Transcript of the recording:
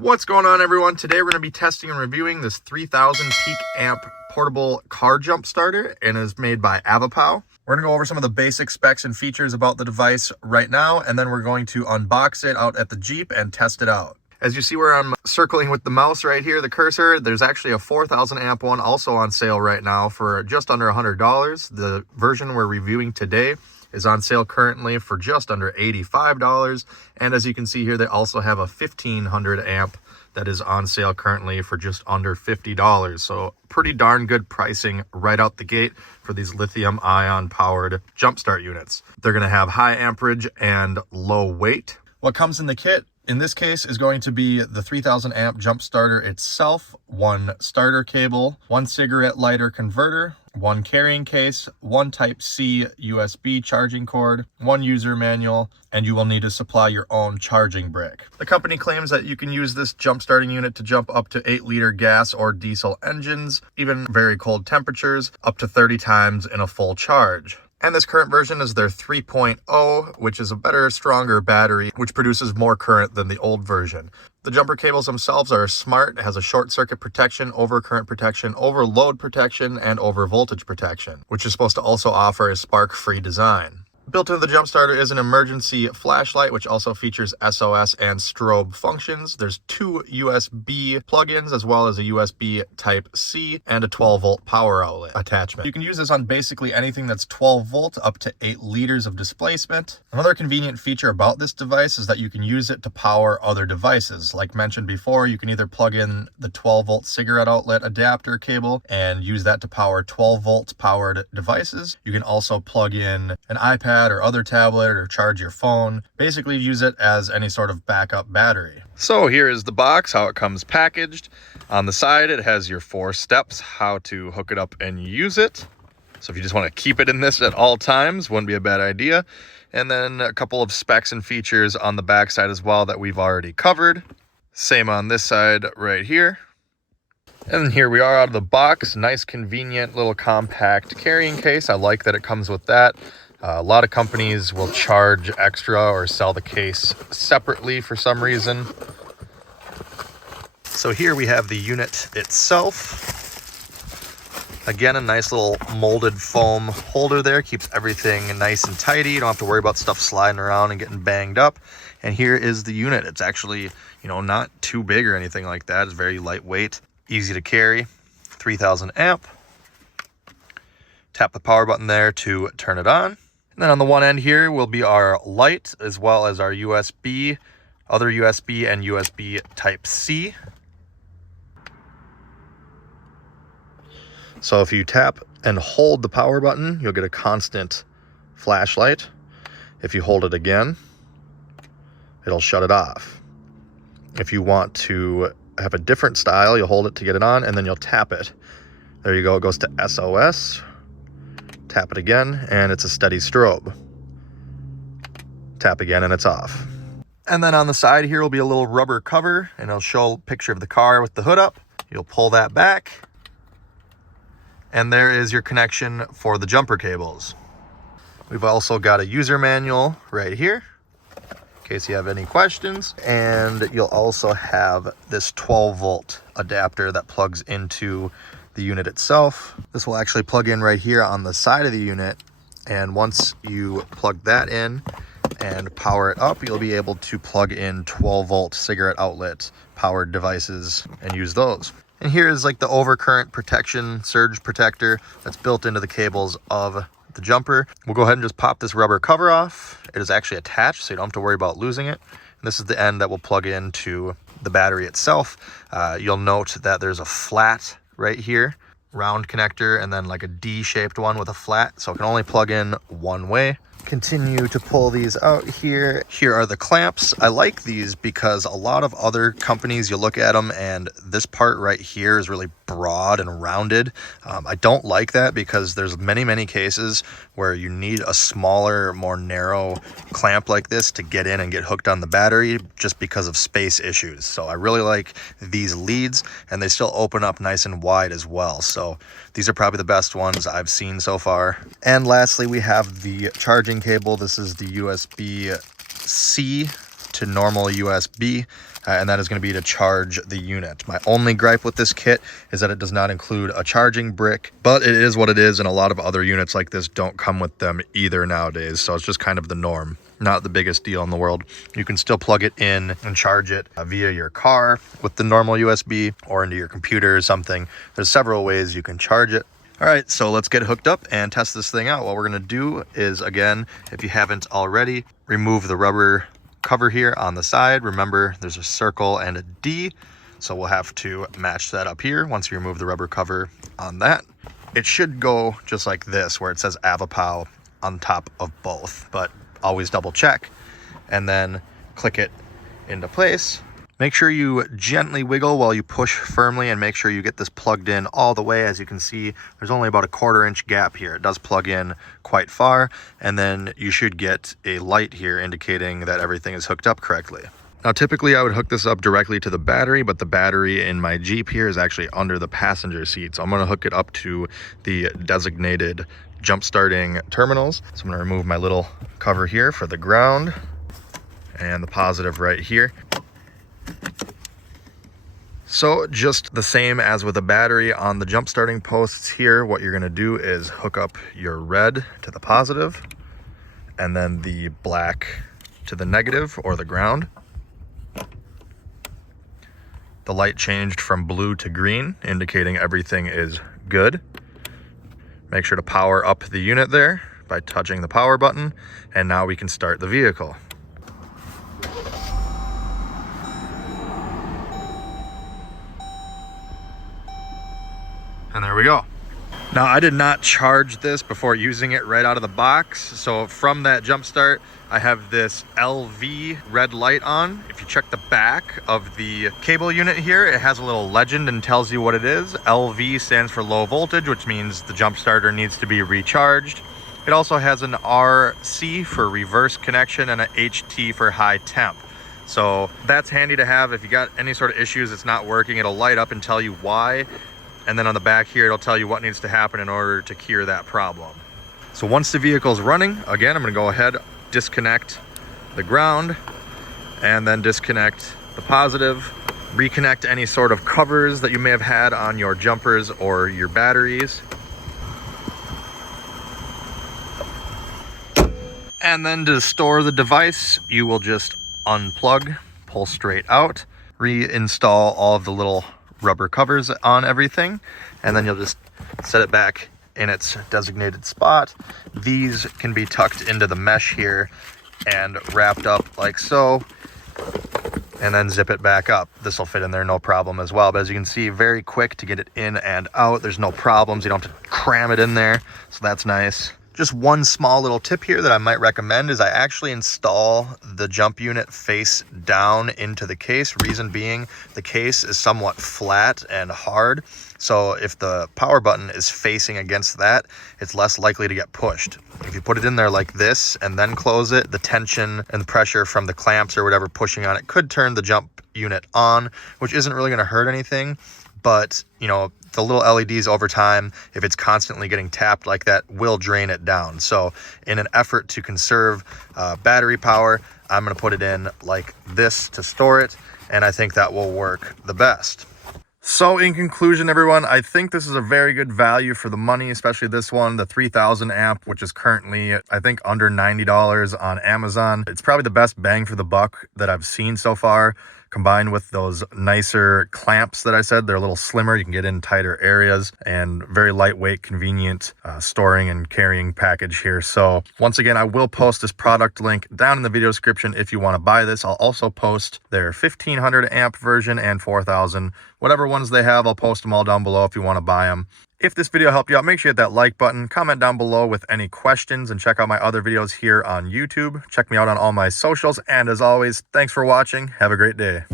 What's going on, everyone? Today we're going to be testing and reviewing this 3000 peak amp portable car jump starter, and is made by AVAPOW. We're going to go over some of the basic specs and features about the device right now, and then we're going to unbox it out at the Jeep and test it out. As you see where I'm circling with the mouse right here, the cursor, there's actually a 4000 amp one also on sale right now for just under $100. The version we're reviewing today is on sale currently for just under $85. And as you can see here, they also have a 1500 amp that is on sale currently for just under $50. So pretty darn good pricing right out the gate for these lithium ion powered jumpstart units. They're going to have high amperage and low weight. What comes in the kit in this case is going to be the 3000 amp jump starter itself, one starter cable, one cigarette lighter converter, one carrying case, one Type-C USB charging cord, one user manual, and you will need to supply your own charging brick. The company claims that you can use this jump starting unit to jump up to 8-liter gas or diesel engines, even very cold temperatures, up to 30 times in a full charge. And this current version is their 3.0, which is a better, stronger battery, which produces more current than the old version. The jumper cables themselves are smart. It has a short circuit protection, overcurrent protection, overload protection, and over voltage protection, which is supposed to also offer a spark-free design. Built into the jump starter is an emergency flashlight, which also features SOS and strobe functions. There's two USB plugins, as well as a USB Type-C and a 12-volt power outlet attachment. You can use this on basically anything that's 12 volt up to 8 liters of displacement. Another convenient feature about this device is that you can use it to power other devices. Like mentioned before, you can either plug in the 12-volt cigarette outlet adapter cable and use that to power 12-volt powered devices. You can also plug in an iPad or other tablet or charge your phone. Basically use it as any sort of backup battery. So here is the box, how it comes packaged. On the side it has your 4 steps, how to hook it up and use it. So if you just want to keep it in this at all times, wouldn't be a bad idea. And then a couple of specs and features on the back side as well that we've already covered. Same on this side right here. And here we are out of the box. Nice, convenient little compact carrying case. I like that it comes with that. A lot of companies will charge extra or sell the case separately for some reason. So here we have the unit itself. Again, a nice little molded foam holder there. Keeps everything nice and tidy. You don't have to worry about stuff sliding around and getting banged up. And here is the unit. It's actually, not too big or anything like that. It's very lightweight, easy to carry. 3000 amp. Tap the power button there to turn it on. And then on the one end here will be our light, as well as our USB, other USB, and USB Type-C. So if you tap and hold the power button, you'll get a constant flashlight. If you hold it again, it'll shut it off. If you want to have a different style, you'll hold it to get it on, and then you'll tap it. There you go, it goes to SOS. Tap it again, and it's a steady strobe. Tap again, and it's off. And then on the side here will be a little rubber cover, and it'll show a picture of the car with the hood up. You'll pull that back, and there is your connection for the jumper cables. We've also got a user manual right here, in case you have any questions. And you'll also have this 12-volt adapter that plugs into the unit itself. This will actually plug in right here on the side of the unit, and once you plug that in and power it up, you'll be able to plug in 12-volt cigarette outlet powered devices and use those. And here is like the overcurrent protection surge protector that's built into the cables of the jumper. We'll go ahead and just pop this rubber cover off. It is actually attached, so you don't have to worry about losing it. And this is the end that will plug into the battery itself. You'll note that there's a flat right here, round connector, and then like a D-shaped one with a flat, so it can only plug in one way. Continue to pull these out here. Here are the clamps. I like these because a lot of other companies, you look at them and this part right here is really broad and rounded. I don't like that because there's many cases where you need a smaller, more narrow clamp like this to get in and get hooked on the battery just because of space issues. So I really like these leads, and they still open up nice and wide as well. So these are probably the best ones I've seen so far. And lastly, we have the charging cable. This is the USB-C to normal USB, and that is going to be to charge the unit. My only gripe with this kit is that it does not include a charging brick, but it is what it is, and a lot of other units like this don't come with them either nowadays, so it's just kind of the norm. Not the biggest deal in the world. You can still plug it in and charge it via your car with the normal USB or into your computer or something. There's several ways you can charge it. All right, so let's get hooked up and test this thing out. What we're gonna do is, again, if you haven't already, remove the rubber cover here on the side. Remember, there's a circle and a D, so we'll have to match that up here once you remove the rubber cover on that. It should go just like this, where it says AVAPOW on top of both, but always double check and then click it into place. Make sure you gently wiggle while you push firmly, and make sure you get this plugged in all the way. As you can see, there's only about a 1/4 inch gap here. It does plug in quite far, and then you should get a light here indicating that everything is hooked up correctly. Now, typically I would hook this up directly to the battery, but the battery in my Jeep here is actually under the passenger seat. So I'm gonna hook it up to the designated jump starting terminals. So I'm gonna remove my little cover here for the ground and the positive right here. So just the same as with a battery on the jump starting posts here, what you're gonna do is hook up your red to the positive and then the black to the negative or the ground. The light changed from blue to green, indicating everything is good. Make sure to power up the unit there by touching the power button, and now we can start the vehicle. And there we go. Now, I did not charge this before using it right out of the box. So from that jump start, I have this LV red light on. If you check the back of the cable unit here, it has a little legend and tells you what it is. LV stands for low voltage, which means the jump starter needs to be recharged. It also has an RC for reverse connection and an HT for high temp. So that's handy to have. If you got any sort of issues, it's not working, it'll light up and tell you why. And then on the back here, it'll tell you what needs to happen in order to cure that problem. So once the vehicle's running, again, I'm gonna go ahead, disconnect the ground, and then disconnect the positive, reconnect any sort of covers that you may have had on your jumpers or your batteries. And then to store the device, you will just unplug, pull straight out, reinstall all of the little rubber covers on everything, and then you'll just set it back in its designated spot. These can be tucked into the mesh here and wrapped up like so, and then zip it back up. This will fit in there no problem as well, but as you can see, very quick to get it in and out. There's no problems. You don't have to cram it in there, so that's nice. Just one small little tip here that I might recommend is I actually install the jump unit face down into the case. Reason being, the case is somewhat flat and hard. So if the power button is facing against that, it's less likely to get pushed. If you put it in there like this and then close it, the tension and the pressure from the clamps or whatever pushing on it could turn the jump unit on, which isn't really gonna hurt anything. But, you know, the little LEDs over time, if it's constantly getting tapped like that, will drain it down. So in an effort to conserve battery power, I'm going to put it in like this to store it, and I think that will work the best. So in conclusion, everyone, I think this is a very good value for the money, especially this one, the 3000 amp, which is currently, I think, under $90 on Amazon. It's probably the best bang for the buck that I've seen so far, combined with those nicer clamps that I said. They're a little slimmer, you can get in tighter areas, and very lightweight, convenient storing and carrying package here. So once again, I will post this product link down in the video description if you want to buy this. I'll also post their 1500 amp version and 4000. Whatever ones they have, I'll post them all down below if you want to buy them. If this video helped you out, make sure you hit that like button, comment down below with any questions, and check out my other videos here on YouTube. Check me out on all my socials, and as always, thanks for watching. Have a great day.